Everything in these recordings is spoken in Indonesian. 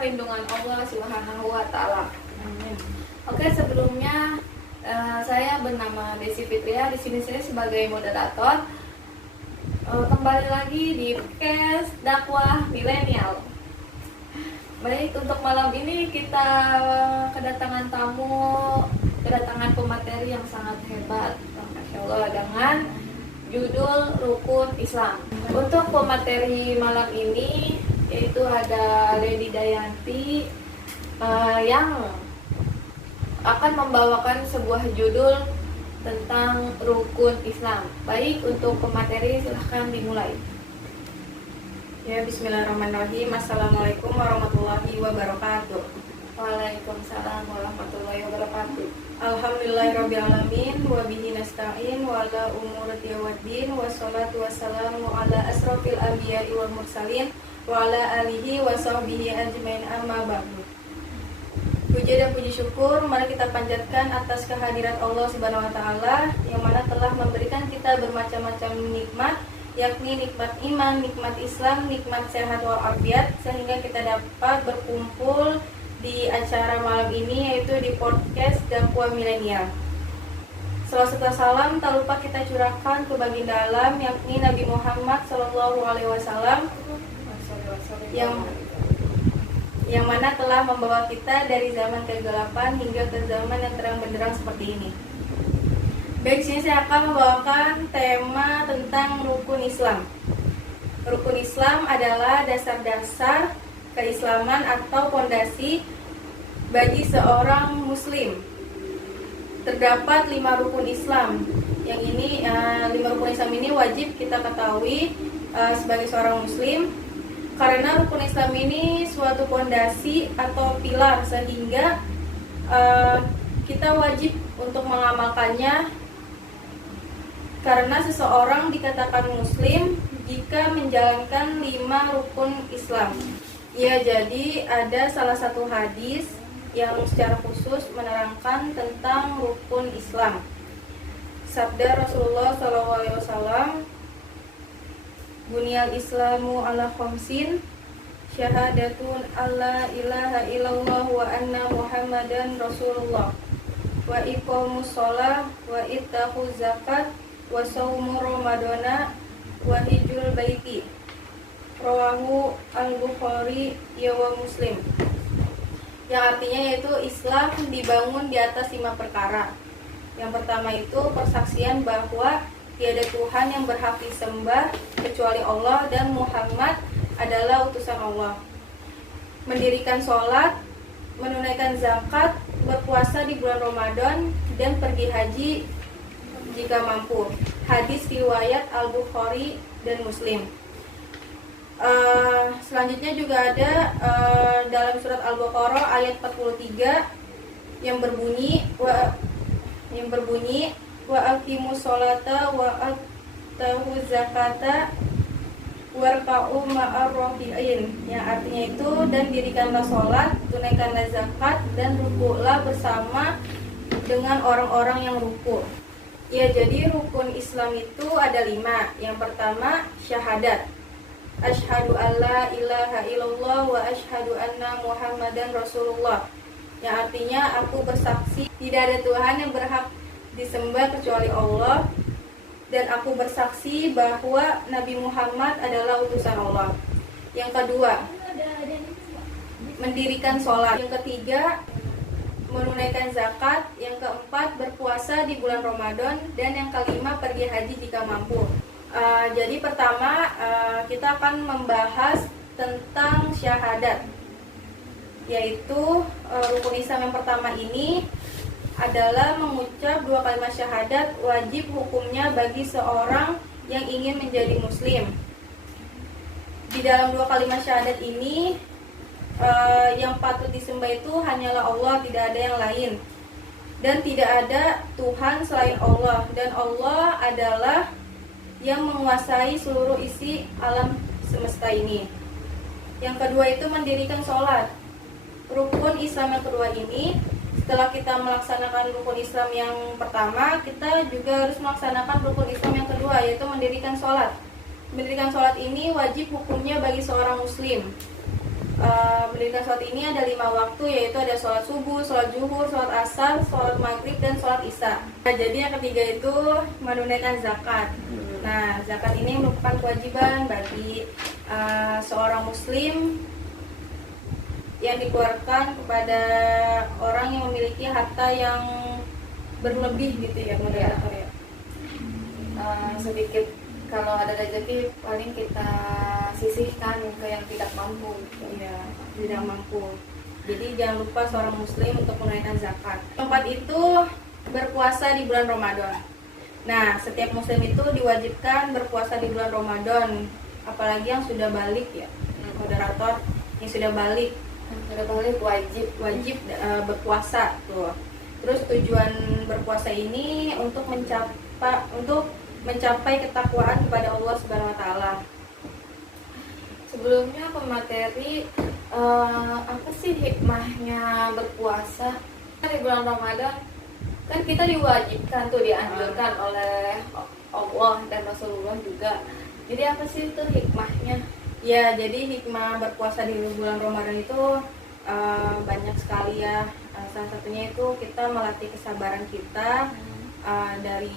mohon lindungan Allah Subhanahu wa taala. Oke, sebelumnya saya bernama Desi Fitria. Di sini saya sebagai moderator. Kembali lagi di podcast dakwah milenial. Baik, untuk malam ini kita kedatangan pemateri yang sangat hebat, Masya Allah, dengan judul Rukun Islam. Untuk pemateri malam ini yaitu ada Lady Dayanti yang akan membawakan sebuah judul tentang rukun Islam. Baik, untuk pemateri silahkan dimulai. Ya, bismillahirrahmanirrahim. Assalamualaikum warahmatullahi wabarakatuh. Waalaikumsalam warahmatullahi wabarakatuh. Alhamdulillahirrabbilalamin. Wa bihi nasta'in wa ala umuri waddin. Wassalatu wassalamu ala asrofil anbiya'i wal mursalin wa ala alihi wa sahbihi ajmain, amma ba'du. Puji dan puji syukur mari kita panjatkan atas kehadirat Allah Subhanahu wa taala yang mana telah memberikan kita bermacam-macam nikmat, yakni nikmat iman, nikmat Islam, nikmat sehat walafiat, sehingga kita dapat berkumpul di acara malam ini, yaitu di podcast dakwah milenial. Salawat serta salam tak lupa kita curahkan ke baginda alam, yakni Nabi Muhammad SAW yang mana telah membawa kita dari zaman kegelapan hingga ke zaman yang terang benderang seperti ini. Baik, sini saya akan membawakan tema tentang rukun Islam. Rukun Islam adalah dasar-dasar keislaman atau fondasi bagi seorang muslim. Terdapat 5 rukun Islam. Yang ini 5 rukun Islam ini wajib kita ketahui sebagai seorang muslim, karena rukun Islam ini suatu fondasi atau pilar, sehingga kita wajib untuk mengamalkannya, karena seseorang dikatakan muslim jika menjalankan 5 rukun Islam. Ya, jadi ada salah satu hadis yang secara khusus menerangkan tentang rukun Islam. Sabda Rasulullah SAW, Bunyal Islamu ala khamsin, syahadatun alla ilaha illallah wa anna muhammadan rasulullah, wa iqamus shalah, wa ittaquz zakat, wa shaumu ramadana, wa hijjul baiti. Rawahu al-Bukhari wa Muslim. Yang artinya yaitu Islam dibangun di atas 5 perkara. Yang pertama itu persaksian bahwa tiada Tuhan yang berhak disembah kecuali Allah dan Muhammad adalah utusan Allah. Mendirikan sholat, menunaikan zakat, berpuasa di bulan Ramadan, dan pergi haji jika mampu. Hadis riwayat Al-Bukhari dan Muslim. Selanjutnya juga ada dalam surat Al-Baqarah ayat 43 yang berbunyi wa aqimus sholata wa atahuz zakata warka'u ma'ar rafi'in, yang artinya itu dan dirikanlah sholat, tunaikanlah zakat, dan rukuklah bersama dengan orang-orang yang ruku. Ya, jadi rukun Islam itu ada 5. Yang pertama syahadat, asyhadu alla ilaha illallah wa asyhadu anna muhammadan rasulullah, yang artinya aku bersaksi tidak ada Tuhan yang berhak disembah kecuali Allah, dan aku bersaksi bahwa Nabi Muhammad adalah utusan Allah. Yang kedua, mendirikan sholat. Yang ketiga, menunaikan zakat. Yang keempat, berpuasa di bulan Ramadan. Dan yang kelima, pergi haji jika mampu. Jadi pertama kita akan membahas tentang syahadat, yaitu rukun Islam yang pertama ini adalah mengucap 2 kalimat syahadat, wajib hukumnya bagi seorang yang ingin menjadi muslim. Di dalam 2 kalimat syahadat ini yang patut disembah itu hanyalah Allah, tidak ada yang lain, dan tidak ada Tuhan selain Allah, dan Allah adalah yang menguasai seluruh isi alam semesta ini. Yang kedua itu mendirikan sholat. Rukun Islam yang kedua ini, setelah kita melaksanakan rukun Islam yang pertama, kita juga harus melaksanakan rukun Islam yang kedua, yaitu mendirikan sholat. Mendirikan sholat ini wajib hukumnya bagi seorang muslim. mendirikan sholat ini ada 5 waktu, yaitu ada sholat subuh, sholat zuhur, sholat asar, sholat maghrib, dan sholat isya. Nah, jadi yang ketiga itu menunaikan zakat. Nah, zakat ini merupakan kewajiban bagi seorang muslim yang dikeluarkan kepada orang yang memiliki harta yang berlebih gitu ya, moderator ya. Sedikit kalau ada rezeki paling kita sisihkan ke yang tidak mampu. Iya, tidak mampu. Jadi jangan lupa seorang muslim untuk menunaikan zakat. Keempat itu berpuasa di bulan Ramadan. Nah, setiap muslim itu diwajibkan berpuasa di bulan Ramadan, apalagi yang sudah balik ya, moderator yang sudah balik wajib berpuasa tuh. Terus tujuan berpuasa ini untuk mencapai ketakwaan kepada Allah Subhanahu wa taala. Sebelumnya pemateri apa sih hikmahnya berpuasa di bulan Ramadan? Kan kita diwajibkan tuh, dianjurkan oleh Allah dan Rasulullah juga. Jadi apa sih itu hikmahnya? Ya, jadi hikmah berpuasa di bulan Ramadan itu banyak sekali ya. Salah satunya itu kita melatih kesabaran kita dari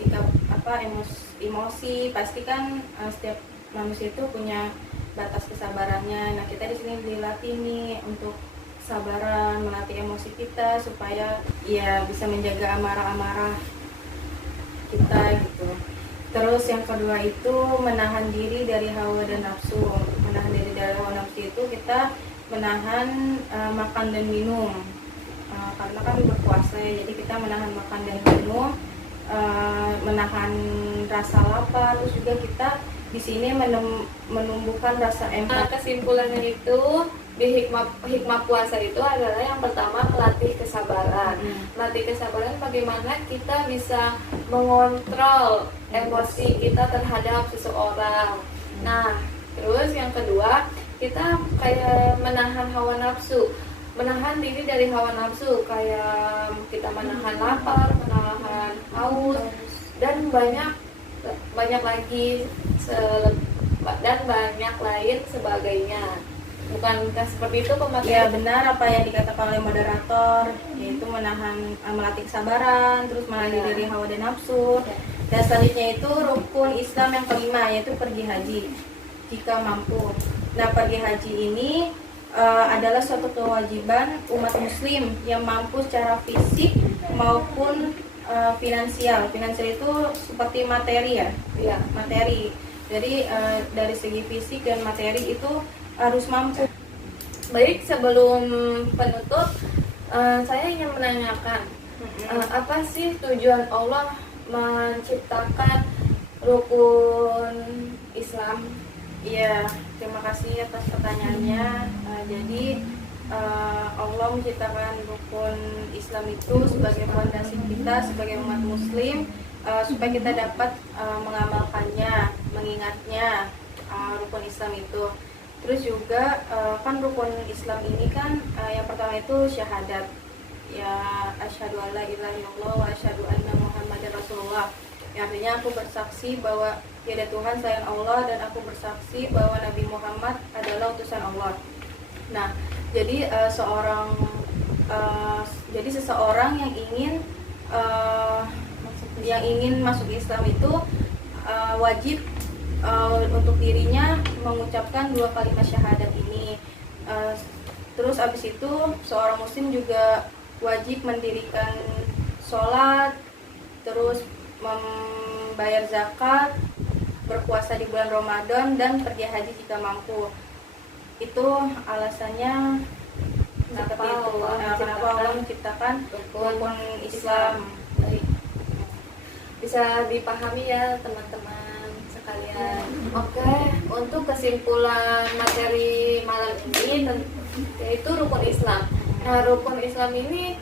sikap emosi. Pasti kan setiap manusia itu punya batas kesabarannya. Nah, kita di sini dilatih nih untuk kesabaran, melatih emosi kita supaya ya bisa menjaga amarah-amarah kita gitu. Terus yang kedua itu menahan diri dari hawa dan nafsu. Menahan diri dari hawa nafsu itu kita menahan makan dan minum. Karena kan berpuasa ya, jadi kita menahan makan dan minum, menahan rasa lapar, terus juga kita di sini menumbuhkan rasa empati. Kesimpulannya itu di hikmah puasa itu adalah yang pertama melatih kesabaran. Melatih kesabaran bagaimana kita bisa mengontrol emosi kita terhadap seseorang. Nah, terus yang kedua kita kayak menahan hawa nafsu, menahan diri dari hawa nafsu, kayak kita menahan lapar, menahan haus, dan banyak lagi dan banyak lain sebagainya. Bukankah seperti itu pemateri? Ya, benar apa yang dikatakan oleh moderator, yaitu melatih kesabaran, terus menahan diri dari hawa dan nafsu. Dan selanjutnya itu rukun Islam yang kelima, yaitu pergi haji jika mampu. Nah, pergi haji ini adalah suatu kewajiban umat muslim yang mampu secara fisik maupun finansial. Finansial itu seperti materi ya, materi. Jadi dari segi fisik dan materi itu harus mampu. Baik, sebelum penutup, saya ingin menanyakan apa sih tujuan Allah menciptakan rukun Islam? Iya, terima kasih atas pertanyaannya. Jadi Allah menciptakan rukun Islam itu sebagai fondasi kita sebagai umat muslim, supaya kita dapat mengamalkannya, mengingatnya rukun Islam itu. Terus juga kan rukun Islam ini kan yang pertama itu syahadat, ya asyhadu alla ilaha illallah wa asyhadu anna muhammadar rasulullah. Yang artinya aku bersaksi bahwa tiada Tuhan selain Allah, dan aku bersaksi bahwa Nabi Muhammad adalah utusan Allah. Nah, jadi seseorang yang ingin masuk Islam itu wajib untuk dirinya mengucapkan 2 kalimat syahadat ini. Terus abis itu seorang muslim juga wajib mendirikan sholat, terus membayar zakat, berpuasa di bulan Ramadan, dan pergi haji jika mampu. Itu alasannya kenapa Allah menciptakan rukun Islam. Bisa dipahami ya teman-teman sekalian. Oke, untuk kesimpulan materi malam ini yaitu rukun Islam. Nah, rukun Islam ini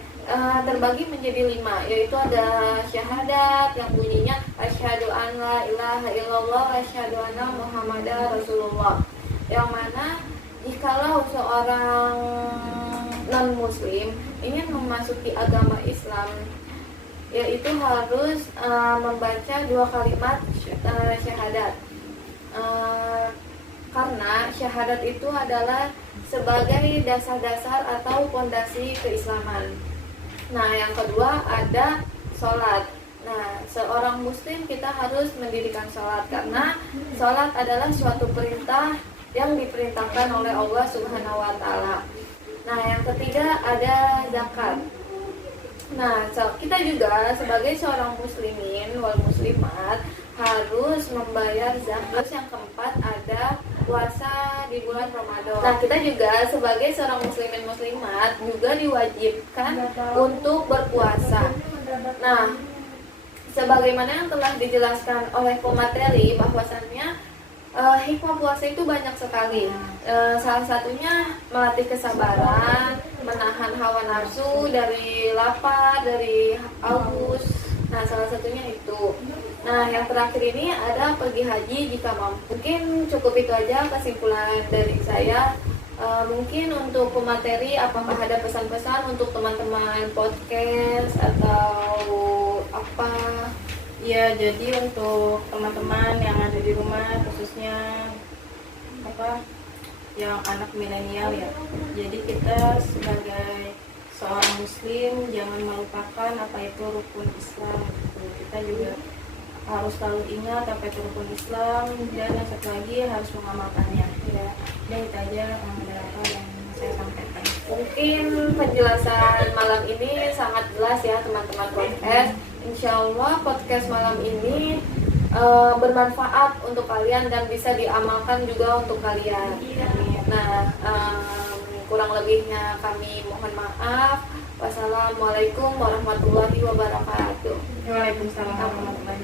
terbagi menjadi 5, yaitu ada syahadat yang bunyinya asyhadu an la ilaha illallah wa asyhadu anna muhammadar rasulullah, yang mana jikalau seorang non muslim ingin memasuki agama Islam, yaitu harus membaca 2 kalimat syahadat, karena syahadat itu adalah sebagai dasar-dasar atau fondasi keislaman. Nah, yang kedua ada sholat. Nah, seorang muslim kita harus mendirikan sholat karena sholat adalah suatu perintah yang diperintahkan oleh Allah Subhanahu wa Ta'ala. Nah, yang ketiga ada zakat. Nah, kita juga sebagai seorang muslimin wal muslimat harus membayar zakat. Yang keempat ada puasa di bulan Ramadan. Nah, kita juga sebagai seorang muslimin muslimat juga diwajibkan untuk berpuasa. Nah, sebagaimana yang telah dijelaskan oleh pemateri bahwasannya hikmah puasa itu banyak sekali. Salah satunya melatih kesabaran, menahan hawa nafsu dari lapar, dari haus. Nah, salah satunya itu. Nah, yang terakhir ini ada pergi haji jika mampu. Mungkin cukup itu aja kesimpulan dari saya. Mungkin untuk pemateri, apakah ada pesan-pesan untuk teman-teman podcast atau apa? Ya, jadi untuk teman-teman yang ada di rumah, khususnya yang anak milenial ya. Jadi kita sebagai seorang muslim jangan melupakan apa itu rukun Islam gitu. Kita juga harus selalu ingat apa itu rukun Islam, dan yang satu lagi harus mengamalkannya ya. Dan itu aja yang saya sampaikan. Mungkin penjelasan malam ini sangat jelas ya teman-teman podcast. Insya Allah podcast malam ini bermanfaat untuk kalian dan bisa diamalkan juga untuk kalian. Nah, kurang lebihnya kami mohon maaf. Wassalamualaikum warahmatullahi wabarakatuh. Waalaikumsalam warahmatullahi wabarakatuh.